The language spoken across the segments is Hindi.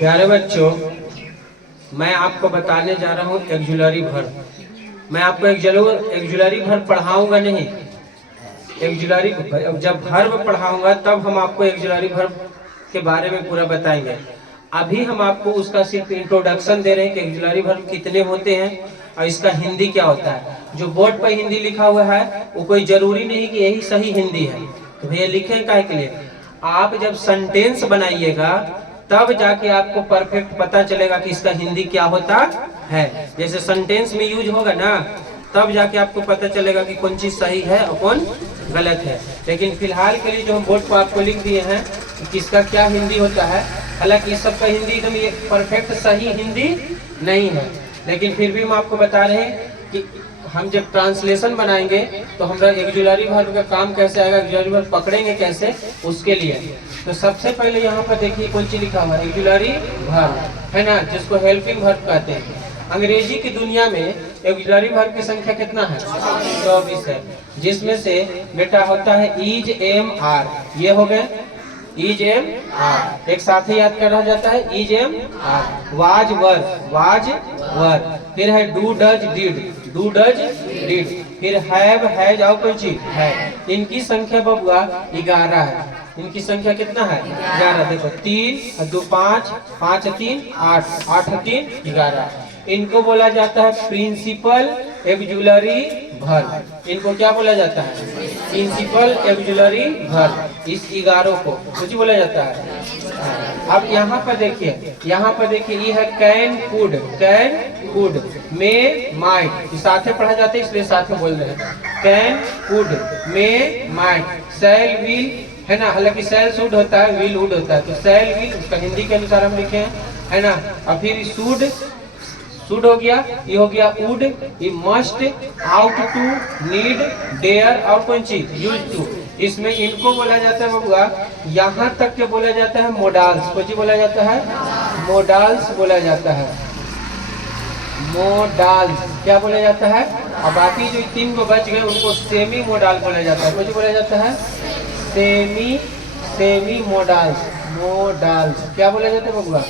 प्यारे बच्चों, मैं आपको बताने जा रहा हूँ एक्जुलरी वर्ब। मैं आपको एक्जुलरी वर्ब पढ़ाऊंगा नहीं। एक्जुलरी जब वर्ब पढ़ाऊंगा तब हम आपको एक्जुलरी वर्ब के बारे में पूरा बताएंगे। अभी हम आपको उसका सिर्फ इंट्रोडक्शन दे रहे हैं कि एक्जुलरी वर्ब कितने होते हैं और इसका हिंदी क्या होता है। जो बोर्ड पर हिंदी लिखा हुआ है वो कोई जरूरी नहीं कि यही सही हिंदी है, तो भैया लिखें काहे के लिए। आप जब सेंटेंस बनाइएगा तब जाके आपको परफेक्ट पता चलेगा कि इसका हिंदी क्या होता है। जैसे सेंटेंस में यूज होगा ना, तब जाके आपको पता चलेगा कि कौन चीज सही है और कौन गलत है। लेकिन फिलहाल के लिए जो हम बोर्ड पर आपको लिख दिए हैं कि इसका क्या हिंदी होता है, हालांकि इस सबका हिंदी एकदम ये परफेक्ट सही हिंदी नहीं है, लेकिन फिर भी हम आपको बता रहे हैं कि हम जब ट्रांसलेशन बनाएंगे तो हमारा एक्जुलरी वर्ब का काम कैसे आएगा, एक्जुलरी वर्ब पकड़ेंगे कैसे, उसके लिए। तो सबसे पहले यहाँ पर देखिए कौन चीज लिखा हुआ है, एक्जुलरी वर्ब है ना, जिसको हेल्पिंग वर्ब कहते हैं। अंग्रेजी की दुनिया में एक्जुलरी वर्ब की संख्या कितना है? 24 है, जिसमें से बेटा होता है इज एम आर। ये हो गए इज एम आर, एक साथ ही याद करना जाता है is am are. Was were, फिर है डू डज डिड, फिर हैव हैज और कोई चीज है। इनकी संख्या बबुआ 11 है। इनकी संख्या कितना है? 11। देखो 3 2 5 5 3 8 8 3 11। इनको बोला जाता है प्रिंसिपल एक्जुलरी वर्ब। इनको क्या बोला जाता है? Principal auxiliary verb. इस 11 को कुछ बोला जाता है। अब यहाँ पर देखिए, ये है कैन कुड मे माइट, साथ में पढ़ा जाता है इसलिए साथ में बोल रहे हैं। Can could may might, shall will है ना, हालांकि सेल शुड होता है, विल वुड होता है, तो सेल विल उसका हिंदी के अनुसार हम लिखे हैं है ना। और फिर शुड हो गया, ये हो गया वुड, ये must, ought to, need, dare और कौन चीज यूज टू। इसमें इनको बोला जाता है बबुआ, यहाँ तक के बोला जाता है मोडाल्स। कुछ बोला जाता है मोडाल्स बोला जाता है, मोडाल्स क्या बोला जाता है। और बाकी जो 3 को बच गए उनको सेमी मोडाल बोला जाता है। कुछ बोला जाता है सेमी मोडाल्स क्या बोला जाता है बबुआ?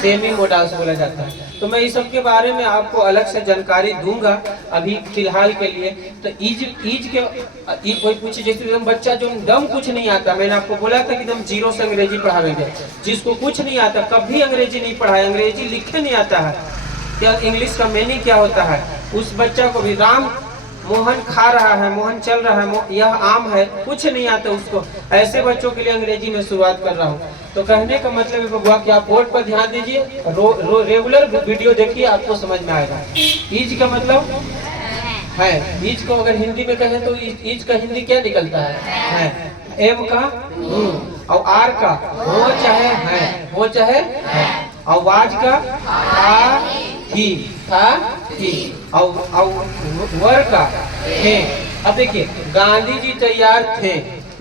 सेमी मोडाल्स बोला जाता है। तो मैं इस सब के बारे में आपको अलग से जानकारी दूंगा अभी फिलहाल के लिए। तो ईज के कोई पूछे, जैसे एकदम बच्चा जो दम कुछ नहीं आता, मैंने आपको बोला था कि एकदम जीरो से अंग्रेजी पढ़ावेंगे। जिसको कुछ नहीं आता, कभी अंग्रेजी नहीं पढ़ाया, अंग्रेजी लिखने नहीं आता है, क्या इंग्लिश का मीनिंग क्या होता है, उस बच्चा को भी राम मोहन खा रहा है, मोहन चल रहा है, यह आम है, कुछ नहीं आता उसको, ऐसे बच्चों के लिए अंग्रेजी में शुरुआत कर रहा हूँ। तो कहने का मतलब है बबुआ कि आप बोर्ड पर ध्यान दीजिए, रेगुलर वीडियो देखिए, आपको समझ में आएगा। ईज का मतलब है, ईज को अगर हिंदी में कहें तो ईज का हिंदी क्या निकलता है? एम का और आर का हो चाहे है, और वाज का था ही और वर का थे। अब देखिए गांधी जी तैयार थे,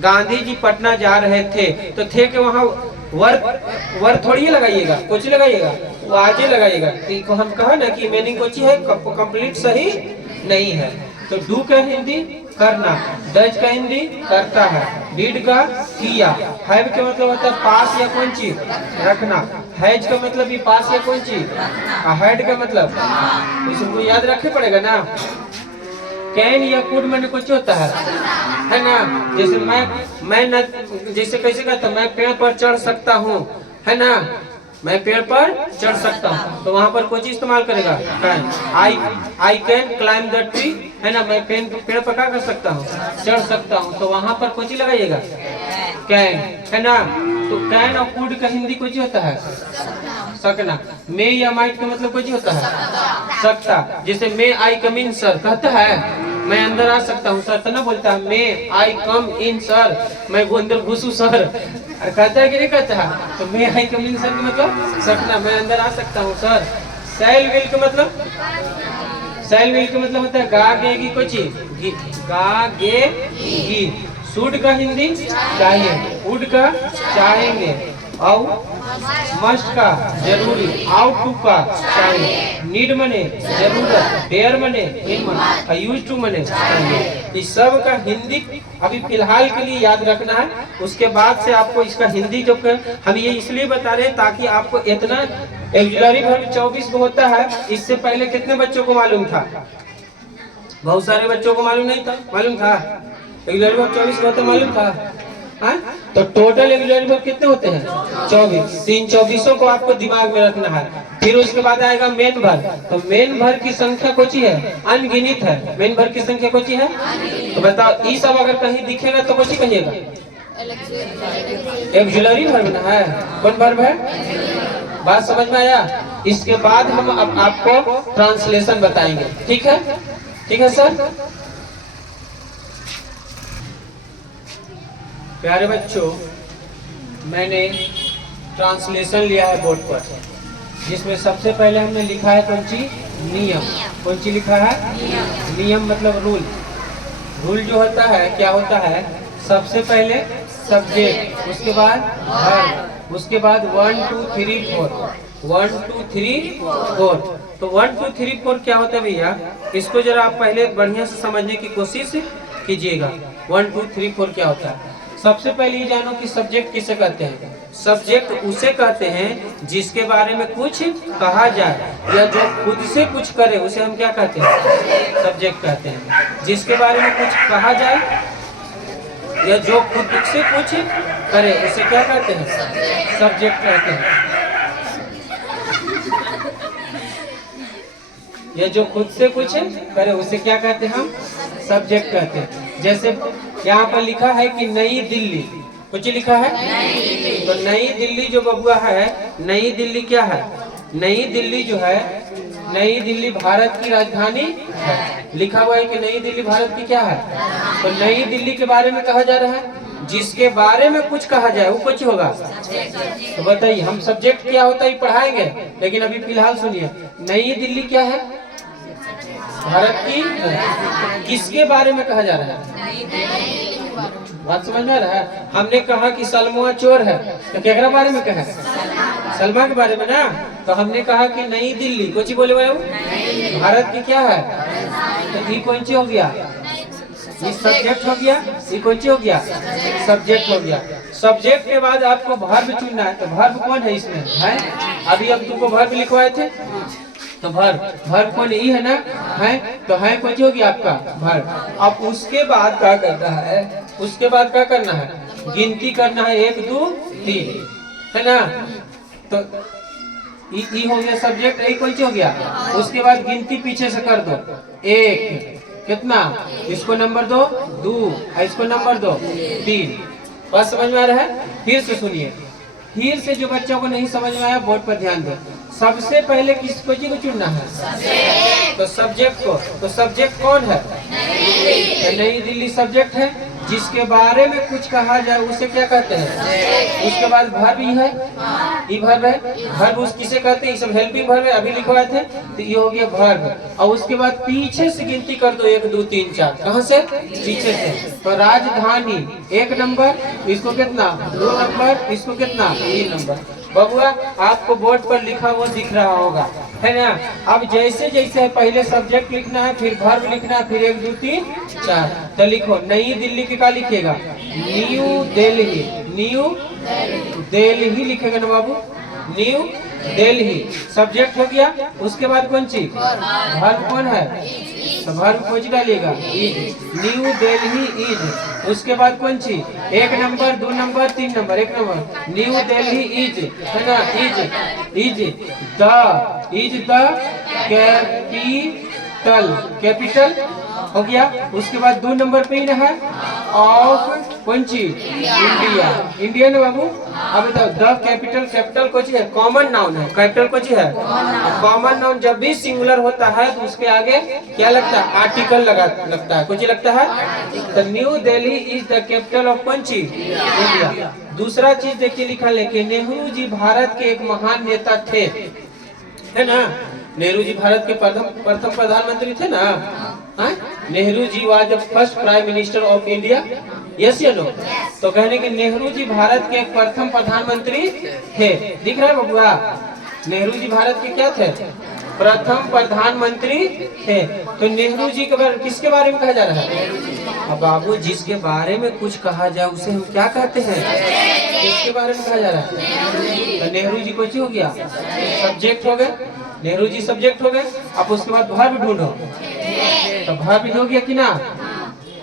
गांधी जी पटना जा रहे थे, तो थे के वहाँ वर थोड़ी लगाइएगा, कुछ लगाइएगा, वो आगे लगाइएगा। तो हम कहा ना कि मीनिंग कुछ है, कंप्लीट सही नहीं है। तो डू का हिंदी करना, डज का हिंदी करता है, डिड का किया, हैव का मतलब होता है पास या कौन चीज रखना, हैज का मतलब भी पास या कौन चीज, हैड का मतलब इसको याद रखे पड़ेगा ना। कैन या कुड मैंने कुछ होता है ना। जैसे मैं न, जैसे कैसे कहता, मैं पेड़ पर चढ़ सकता हूँ है ना, मैं पेड़ पर चढ़ सकता हूँ, तो वहाँ पर कोई चीज इस्तेमाल करेगा can. I can climb the tree है ना, मैं पेड़ पर क्या कर सकता हूँ? चढ़ सकता हूँ, तो वहाँ पर कोई चीज लगाइएगा कैन है ना। तो कैन और कुड का हिंदी कुछ होता है सकना। मे या माइट का मतलब कुछ होता है सकता। जैसे मे आई कम इन सर कहता है मैं अंदर आ सकता हूँ सर, तो ना बोलता है मे आई कम इन सर, मैं अंदर घुसू सर, कहता है कि नहीं कहता है। तो मे आई कम इन सर का मतलब सकना, मैं अंदर आ सकता हूँ सर। सेल विल का मतलब, सेल विल का मतलब होता है गा गे गी कोई चीज, गा गे गी। शुड का हिंदी चाहिए, वुड का चाहेंगे, आउ मस्ट का जरूरी, आउट टू का चाहिए, नीड मने जरूरत, डेयर मने हिम्मत, यूज टू मने चाहिए। इस सब का हिंदी अभी फिलहाल के लिए याद रखना है। उसके बाद से आपको इसका हिंदी जो हम ये इसलिए बता रहे हैं ताकि आपको इतना ऑक्सिलरी वर्ब 24 को होता है। इससे पहले कितने बच्चों को मालूम था? बहुत सारे बच्चों को मालूम नहीं था। मालूम था ऑक्सिलरी वर्ब 24 को होता, मालूम था? हाँ? तो टोटल ऑक्सिलरी वर्ब कितने होते हैं? 24। इन 24 को आपको दिमाग में रखना है। फिर उसके बाद आएगा मेन वर्ब। तो मेन वर्ब की संख्या कोची है? अनगिनत है। मेन वर्ब की संख्या कोची है? तो बताओ, ये सब अगर कहीं दिखेगा तो कोची कहिएगा? ऑक्सिलरी वर्ब ना है। कौन वर्ब है? बात समझ में आया? इसके बाद हम अब आपको ट्रांसलेशन बताएंगे। ठीक है? ठीक है सर। प्यारे बच्चों, मैंने ट्रांसलेशन लिया है बोर्ड पर, जिसमें सबसे पहले हमने लिखा है कौन सी? नियम। कौन सी लिखा है? नियम मतलब रूल। रूल जो होता है क्या होता है? सबसे पहले सब्जेक्ट, उसके बाद वर्ब, उसके बाद 1 2 3 4 1 2 3 4। तो 1 2 3 4 क्या होता है भैया? इसको जरा आप पहले बढ़िया से समझने की कोशिश कीजिएगा। 1 2 3 4 क्या होता है? सबसे पहले ये जानो कि सब्जेक्ट किसे कहते हैं? सब्जेक्ट उसे कहते हैं जिसके बारे में कुछ कहा जाए या जो खुद से कुछ करे, उसे हम क्या कहते हैं? सब्जेक्ट कहते हैं। जिसके बारे में कुछ कहा जाए या जो खुद से कुछ करे, उसे क्या कहते हैं? सब्जेक्ट कहते हैं। या जो खुद से कुछ करे, उसे क्या कहते हैं? हम सब्जेक्ट कहते हैं। जैसे यहाँ पर लिखा है कि नई दिल्ली, कुछ लिखा है? तो नई दिल्ली जो बबुआ है, नई दिल्ली क्या है? नई दिल्ली जो है, नई दिल्ली भारत की राजधानी है। लिखा हुआ है कि नई दिल्ली भारत की क्या है? तो नई दिल्ली के बारे में कहा जा रहा है। जिसके बारे में कुछ कहा जाए वो कुछ होगा। तो बताइए, हम सब्जेक्ट क्या होता है पढ़ाएंगे, लेकिन अभी फिलहाल सुनिए, नई दिल्ली क्या है? भारत की। किसके बारे में कहा जा रहा है? बात समझ में आ रहा है? हमने कहा कि सलमा चोर है, तो केकरा बारे में कहा? सलमा के बारे में ना। तो हमने कहा कि नई दिल्ली कुछ बोले भारत की क्या है? तो ये कौन सी हो गया? ये सब्जेक्ट हो गया। ये कौन सी हो गया? सब्जेक्ट हो गया। सब्जेक्ट के बाद आपको वर्ब चुनना है। तो वर्ब कौन है इसमें? है अभी हम तुमको वर्ब लिखवाए थे, तो वर्ब कौन? ई है ना? है तो है कौन सी होगी आपका? वर्ब। अब उसके बाद क्या करना है? उसके बाद क्या करना है? गिनती करना है, 1 2 3, है ना? तो ई हो गया सब्जेक्ट। ई कौन सी हो गया? उसके बाद गिनती पीछे से कर दो। 1 कितना? इसको नंबर दो 2, इसको नंबर दो 3। बस समझ में आ रहा है? फिर से सुनिए, फिर से जो बच्चों को नहीं समझ में आया बोर्ड पर ध्यान दो। सबसे पहले किस को चुनना है? तो सब्जेक्ट को। तो सब्जेक्ट कौन है? नई दिल्ली सब्जेक्ट है। जिसके बारे में कुछ कहा जाए उसे क्या कहते हैं? उसके बाद वर्ब ही है, ये वर्ब है। वर्ब उस किसे कहते हैं? ये सब हेल्पिंग वर्ब है, अभी लिखवाए थे। तो ये हो गया वर्ब। और उसके बाद पीछे से गिनती कर दो, 1 2 3 4। कहाँ से? पीछे से। तो राजधानी 1 नंबर, इसको कितना? 2 नंबर, इसको कितना? 3 नंबर। बबुआ आपको बोर्ड पर लिखा हुआ दिख रहा होगा, है ना? अब जैसे जैसे पहले सब्जेक्ट लिखना है, फिर वर्ब लिखना है, फिर 1 2 3 4। तो लिखो, नई दिल्ली के क्या लिखेगा? न्यू दिल्ली। न्यू दिल्ली लिखेगा ना बाबू? न्यू दिल्ली सब्जेक्ट हो गया। उसके बाद कौन सी? वर्ब कौन है? तो वर्ब खोज डालिएगा, इज। New Delhi is. उसके बाद कौन सी? 1 number, 2 number, 3 number, 1 number. New Delhi is, है ना? इज द कैपिटल हो गया। उसके बाद 2 नंबर पे ही है ऑफ कौन सी? इंडिया। इंडिया ना बाबू? अब बताओ, द कैपिटल। कैपिटल कौन सी है? कॉमन नाउन है। कैपिटल कौन सी है? कॉमन नाउन जब भी सिंगुलर होता है तो उसके आगे क्या लगता है? आर्टिकल लगता है। कुछ लगता है? तो new Delhi is the capital of कौन सी? इंडिया। दूसरा चीज देखिए लिखा है कि नेहरू जी भारत के एक महान नेता थे, है ना? नेहरू जी भारत के प्रथम प्रधानमंत्री थे ना? Nehru ji was the first prime minister of India. Yes या नो? तो कहने के नेहरू जी भारत के प्रथम प्रधानमंत्री थे। दिख रहा है बबुआ? नेहरू जी भारत के क्या थे? प्रथम प्रधानमंत्री थे। तो नेहरू जी के बारे किसके बारे में कहा जा रहा है? अब बाबू जिसके बारे में कुछ कहा जाए उसे हम क्या कहते हैं? किसके बारे में कहा जा रहा है? तो नेहरू जी कुछ हो गया, सब्जेक्ट हो गए। नेहरू जी सब्जेक्ट हो गए। अब उसके बाद वर्ब ढूंढो, तो वर्ब हो गया कि ना?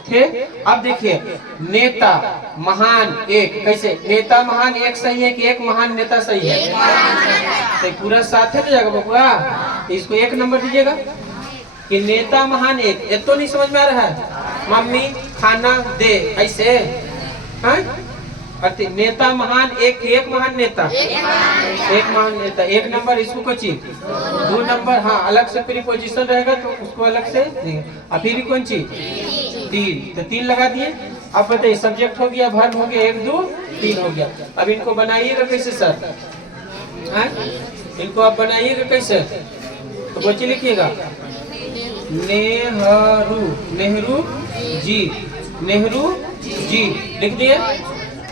थे। अब देखिए नेता महान एक, कैसे नेता महान एक सही है कि एक महान नेता सही है? तो पूरा साथ है जाएगा बबुआ, इसको 1 नंबर दीजिएगा कि नेता महान एक। ये तो नहीं समझ में आ रहा है? मम्मी खाना दे ऐसे, हाँ? नेता महान एक, एक महान नेता, एक महान नेता 1 नंबर। इसको कौन चीज? 2 नंबर। हाँ अलग से प्रीपोजिशन रहेगा तो उसको अलग से नहीं। अब फिर कौन चीज? 3, तो 3 लगा दिए। अब बताइए सब्जेक्ट हो गया, वर्ब हो गया, 1 2 3 हो गया। अब इनको बनाइएगा कैसे सर? हाँ? इनको आप बनाइएगा कैसे? तो बच्चे लिखिएगा नेहरू, नेहरू जी, नेहरू जी लिख दिए।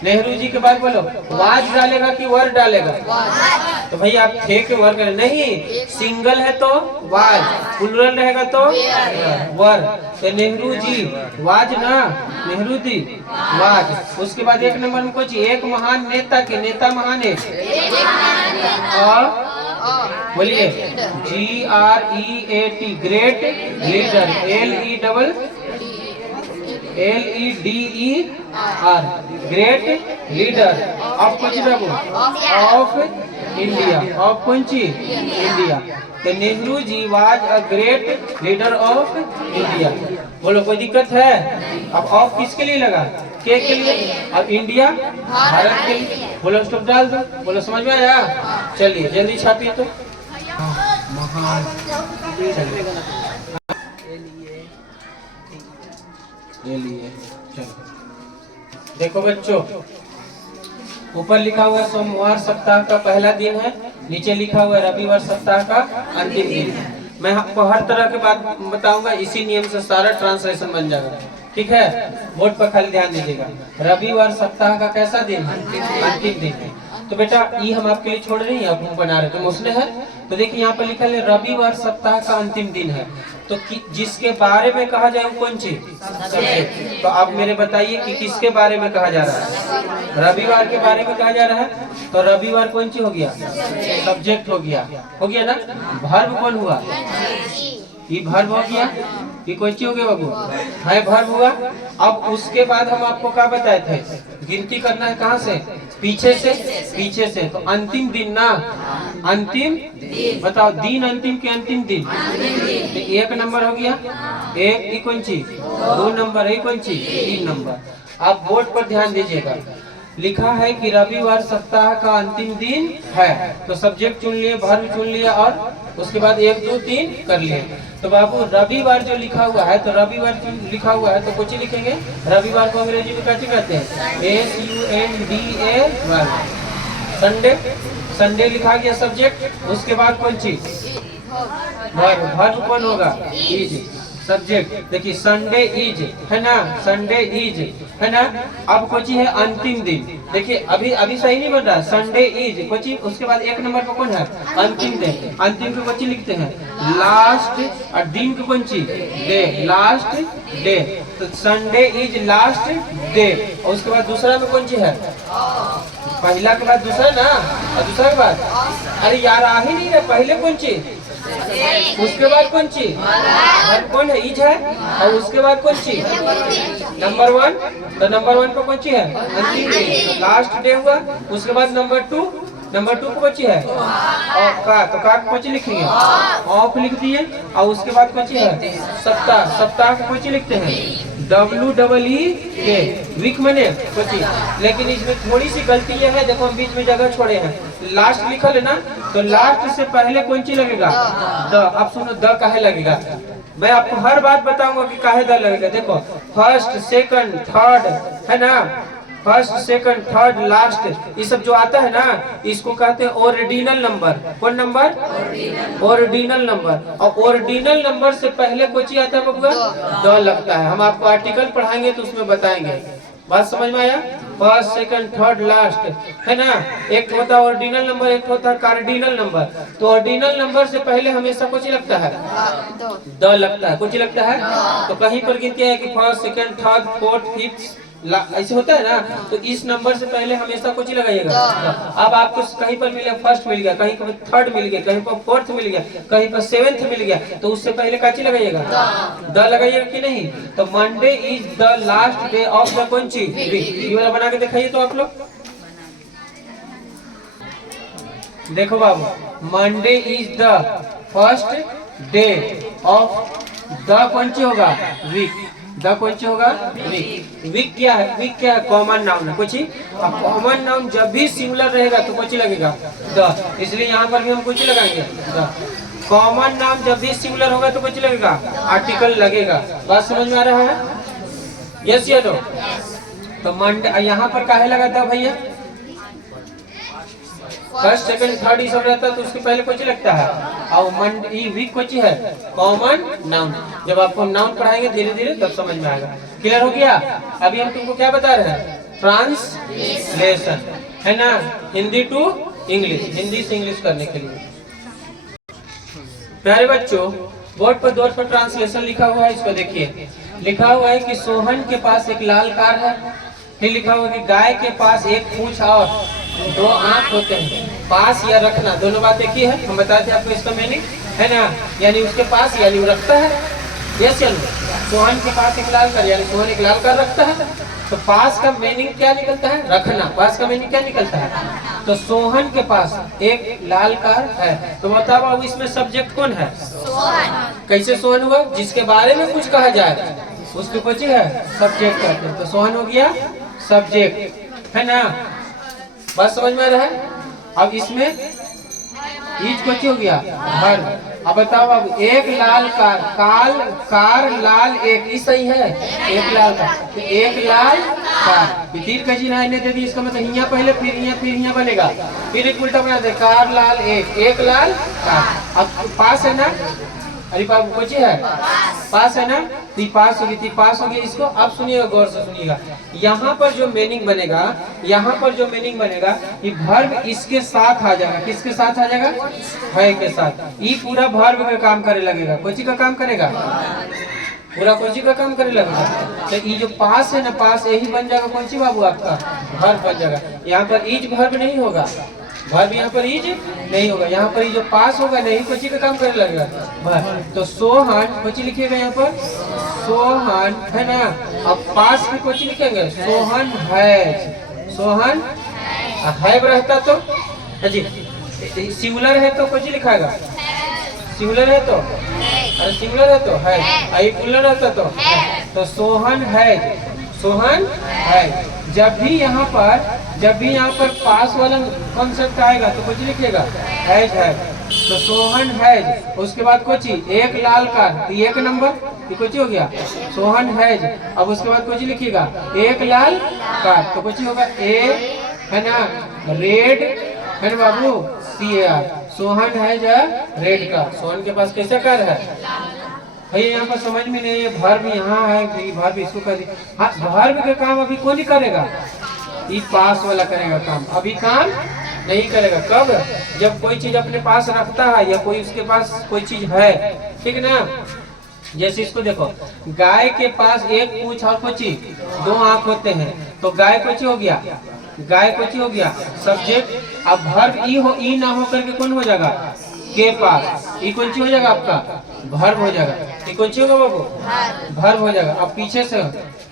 नेहरू जी के बाद बोलो वाज डालेगा कि वर डालेगा? तो भैया आप थे के वर करें नहीं, सिंगल है तो वाज, प्लुरल रहेगा तो वर। तो नेहरू जी वाज ना, नेहरू जी वाज। उसके बाद 1 नंबर में कुछ एक महान नेता के, नेता महान है और बोलिए GREAT great leader, LEDER great leader of कुछ ऑफ इंडिया, ऑफ कौन सी? इंडिया। तो Nehru ji was a great leader of India. बोलो कोई दिक्कत है? अब ऑफ किसके लिए लगा? के लिए। अब इंडिया भारत के लिए। बोलो स्टॉप डाल दो। बोलो समझ में आया? चलिए जल्दी छापिए तो। महान ये लिए चलो देखो बच्चों, ऊपर लिखा हुआ है सोमवार सप्ताह का पहला दिन है, नीचे लिखा हुआ है रविवार सप्ताह का अंतिम दिन है। मैं आपको हर तरह के बात बताऊंगा, इसी नियम से सारा ट्रांसलेशन बन जाएगा। ठीक है, बोर्ड पर खाली ध्यान दीजिएगा। रविवार सप्ताह का कैसा दिन? अंतिम दिन है। तो बेटा ये हम आपके लिए छोड़ रहे हैं, आप बना रहे तो मुस्लिम है। तो देखिए यहाँ पर लिखा है रविवार सप्ताह का अंतिम दिन है। तो जिसके बारे में कहा जाए वो कौन चीज? सब्जेक्ट। तो आप मेरे बताइए कि किसके बारे में कहा जा रहा है? रविवार के बारे में कहा जा रहा है। तो रविवार कौन सी हो गया? सब्जेक्ट हो गया ना। वर्ब कौन हुआ? ये वर्ब हो गया। ये कौन सी हो गया बाबू? है वर्ब हुआ। अब उसके बाद हम आपको क्या बताए थे? गिनती करना है कहाँ से? पीछे से। पीछे से तो अंतिम दिन ना, अंतिम बताओ दिन, अंतिम के अंतिम दिन। तो 1 नंबर हो गया। 1 कौन सी? 2 नंबर। 1 कौन सी? 3 नंबर। आप बोर्ड पर ध्यान दीजिएगा, लिखा है कि रविवार सप्ताह का अंतिम दिन है। तो सब्जेक्ट चुन लिए, वर्ब चुन लिया और उसके बाद 1 2 3 कर लिए। तो बाबू रविवार जो लिखा हुआ है, तो रविवार लिखा हुआ है तो कुछ लिखेंगे। रविवार को अंग्रेजी में कैसे कहते हैं? SUNDA। संडे, संडे लिखा गया सब्जेक्ट। उसके बाद कौन चीज? वर्ब। वर्ब कौन होगा? Is subject. देखिए संडे इज है ना, संडे इज है ना। अब कुछ है अंतिम दिन। देखिए अभी अभी सही नहीं बन रहा। संडे इज कुछ, उसके बाद 1 नंबर पर कौन है? अंतिम दिन। अंतिम को कुछ लिखते हैं लास्ट, और दिन को कौन चीज? Day, last day. तो संडे इज लास्ट डे। और उसके बाद दूसरा में कौन चीज है? पहला के बाद दूसरा ना, और दूसरा के बाद अरे यार आ ही नहीं रहा। पहले कौन चीज, उसके बाद कौन सी? कौन है? इज है। और उसके बाद कौन सी? नंबर 1। तो नंबर 1 पर कौन सी है? अंतिम डे, लास्ट डे हुआ। उसके बाद नंबर 2, नंबर 2 को कौन सी है? ऑफ का। तो का कौन सी लिखेंगे? ऑफ लिख दिए। और उसके बाद कौन सी है? सप्ताह। सप्ताह को कौन सी लिखते हैं? WEEK, वीक मने कुछ। लेकिन इसमें थोड़ी सी गलती ये है, देखो हम बीच में जगह छोड़े हैं। लास्ट लिखा है ना, तो लास्ट से पहले कौन सी लगेगा? द। अब सुनो द काहे लगेगा? मैं आपको हर बात बताऊंगा कि काहे द लगेगा। देखो फर्स्ट, सेकंड, थर्ड है ना, फर्स्ट, सेकंड, थर्ड, लास्ट, ये सब जो आता है ना, इसको कहते हैं ऑर्डिनल नंबर। कौन नंबर? Ordinal number. और ऑर्डिनल नंबर से पहले कोई चीज आता है बबुआ? द लगता है। हम आपको आर्टिकल पढ़ाएंगे तो उसमें बताएंगे। बात समझ में आया? फर्स्ट, सेकंड, थर्ड, लास्ट, है ना। एक होता है ऑर्डिनल नंबर, एक होता है कार्डिनल नंबर। तो ऑर्डिनल नंबर से पहले हमेशा कुछ लगता है, द लगता है, कुछ लगता है। तो कहीं पर गिनती है कि first, second, third, fourth, fifth, ऐसे होता है ना। तो इस नंबर से पहले हमेशा कुछ लगाइएगा। अब आपको कहीं पर मिल गया फर्स्ट मिल गया, कहीं पर थर्ड मिल गया, कहीं पर फोर्थ मिल गया, कहीं पर सेवेंथ मिल गया, तो उससे पहले काची लगाइएगा, द लगाइएगा कि नहीं। तो Monday is the last day of the कौन सी वीक, ये वाला बना के दिखाइए तो आप लोग। देखो बाबू, Monday is the first day of the कौन सी होगा, वीक। द कौन सी होगा, वीक। वीक क्या है, वीक क्या है, कॉमन नाउन है कुछ। अब कॉमन नाउन जब भी सिंगुलर रहेगा तो कुछ लगेगा, द। इसलिए यहाँ पर भी हम कुछ लगाएंगे, द। कॉमन नाउन जब भी सिंगुलर होगा तो कुछ लगेगा, आर्टिकल लगेगा। बात समझ में आ रहा है? यस या नो? तो मंडे यहाँ पर काहे लगा था भैया, फर्स्ट, सेकंड, थर्ड ये सब रहता है तो उसके पहले कुछ लगता है। और मंडे वीक कुछ है, कॉमन नाउन। जब आपको हम नाउन पढ़ाएंगे धीरे धीरे तब समझ में आएगा। क्लियर हो गया? अभी हम तुमको क्या बता रहे हैं, ट्रांसलेशन, है ना, हिंदी टू इंग्लिश, हिंदी से इंग्लिश करने के लिए। प्यारे बच्चों, बोर्ड पर ट्रांसलेशन लिखा हुआ है, इसको देखिए। लिखा हुआ है कि सोहन के पास एक लाल कार है। फिर लिखा हुआ है कि गाय के पास एक पूंछ और दो आंख होते हैं। पास या रखना दोनों बात एक ही है, हम बताते हैं आपको इसका मीनिंग, है ना। यानी उसके पास यानी वो रखता है। यस या नो? सोहन के पास एक लाल कार, यानी सोहन एक लाल कार रखता है। तो पास का मीनिंग क्या निकलता है, रखना। पास का मीनिंग क्या निकलता है, तो सोहन के पास एक लाल कार है। तो बताओ अब इसमें सब्जेक्ट कौन है, सोहन। कैसे सोहन हुआ, जिसके बारे में कुछ कहा जाए उसको कुछ है सब्जेक्ट कहते हैं। तो सोहन हो गया सब्जेक्ट, है ना। बात समझ में आ रहा है? अब इसमें ईच कुछ हो गया वर्ब। अब बताओ, अब एक लाल कार, कार लाल एक, ही सही है, एक लाल कार, तो एक लाल कार दीर्घ का चिन्ह दे दी, इसका मतलब हिया पहले फिर हिया बनेगा, फिर एक उल्टा बना दे, कार लाल एक लाल कार। अब पास है ना, अरे बाबू कुछ है, पास है ना, ती पास होगी इसको। अब सुनिएगा, गौर से सुनिएगा, यहाँ पर जो मीनिंग बनेगा, यहाँ पर जो मीनिंग बनेगा, ये वर्ब इसके साथ आ जाएगा। किसके साथ आ जाएगा, है के साथ। ये पूरा वर्ब का काम करे लगेगा, कोची का काम करेगा, पूरा कोची का काम करे लगेगा। तो ये जो पास है ना, पास यही बन जाएगा कौन सी बाबू, आपका वर्ब बन जाएगा। यहाँ पर ईज वर्ब नहीं होगा, वर्ब यहाँ पर ईज नहीं होगा। यहाँ पर जो पास होगा नहीं, कोची का काम करने लगेगा वर्ब। तो सोहन कोची लिखिएगा यहाँ पर, सोहन, है ना। अब पास की कोची लिखेंगे, सोहन है, सोहन है रहता तो जी, सिंगुलर है तो कोची लिखाएगा, सिंगुलर है तो, अरे सिंगुलर है तो है, आई प्लुरल रहता तो सोहन है, सोहन है। जब भी यहाँ पर पास वाला कॉन्सेप्ट आएगा तो कुछ लिखिएगा हैज है। तो सोहन हैज, उसके बाद कुछ एक लाल कार, एक नंबर, ये कुछ हो गया, सोहन हैज। अब उसके बाद कुछ लिखिएगा एक लाल कार, तो कुछ होगा ए, है ना, रेड, है ना बाबू, CAR, Sohan has red car. Sohan के पास कैसा कार है भैया, यहाँ पर समझ में नहीं है, वर्ब यहाँ है, वर्ब इसको कर दी। हाँ, वर्ब का काम अभी कौन ही करेगा, ये पास वाला करेगा काम, अभी काम नहीं करेगा। कब, जब कोई चीज अपने पास रखता है या कोई उसके पास कोई चीज है, ठीक ना। जैसे इसको देखो, गाय के पास एक पूंछ और कुछ दो आंख होते हैं, तो गाय कुछ हो गया, गाय कुछ हो गया सब्जेक्ट। अब वर्ब ई ना हो करके कौन हो जाएगा, के पास, ये कौन सी हो जाएगा आपका, वर्ब हो जाएगा। ये कौन सी होगा बाबू, वर्ब हो जाएगा। अब पीछे से,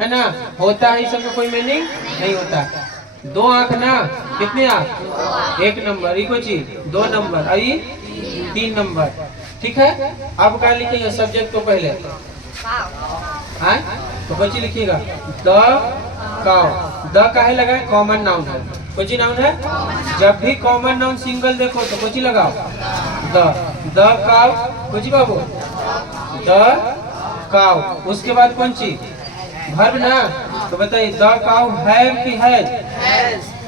है ना, होता है, इसका कोई मीनिंग नहीं होता। दो आंख ना, कितने आंख, एक नंबर, ये कुछ 2 नंबर, आई 3 नंबर, ठीक है। अब क्या लिखेंगे सब्जेक्ट को पहले, हाँ, तो कुछ लिखिएगा द काउ। द काहे लगा है, कॉमन नाउन है, कुछ नाउन है। जब भी कॉमन नाउन सिंगल देखो तो कुछ लगाओ द काउ, कुछ बाबू, द काउ। उसके बाद कौन सी वर्ब ना, तो बताइए द काउ हैव की हैज,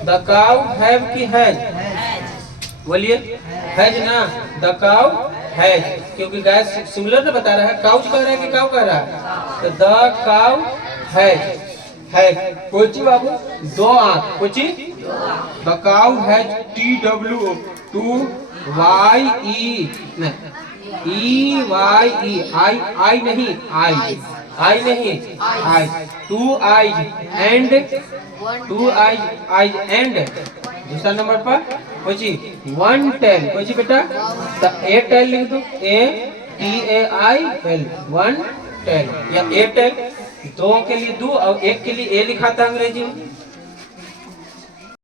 द काउ हैव की हैज, बोलिए हैज ना, द काउ हैज, क्योंकि गाय सिंगुलर ना बता रहा है, काउच कह रहा है कि काउ कह रहा है, तो द काउ हैज, है कोची बाबू, दो आंख Kochi, the cow has TW 2 YE EYE आई नहीं, आई नहीं, आई 2 eyes एंड दूसरा नंबर पर कोची 1 tail कोची बेटा, द ए टेल लिख दो, ATAIL 1 tail या ए टेल, दो के लिए दो और एक के लिए ए लिखा था अंग्रेजी में।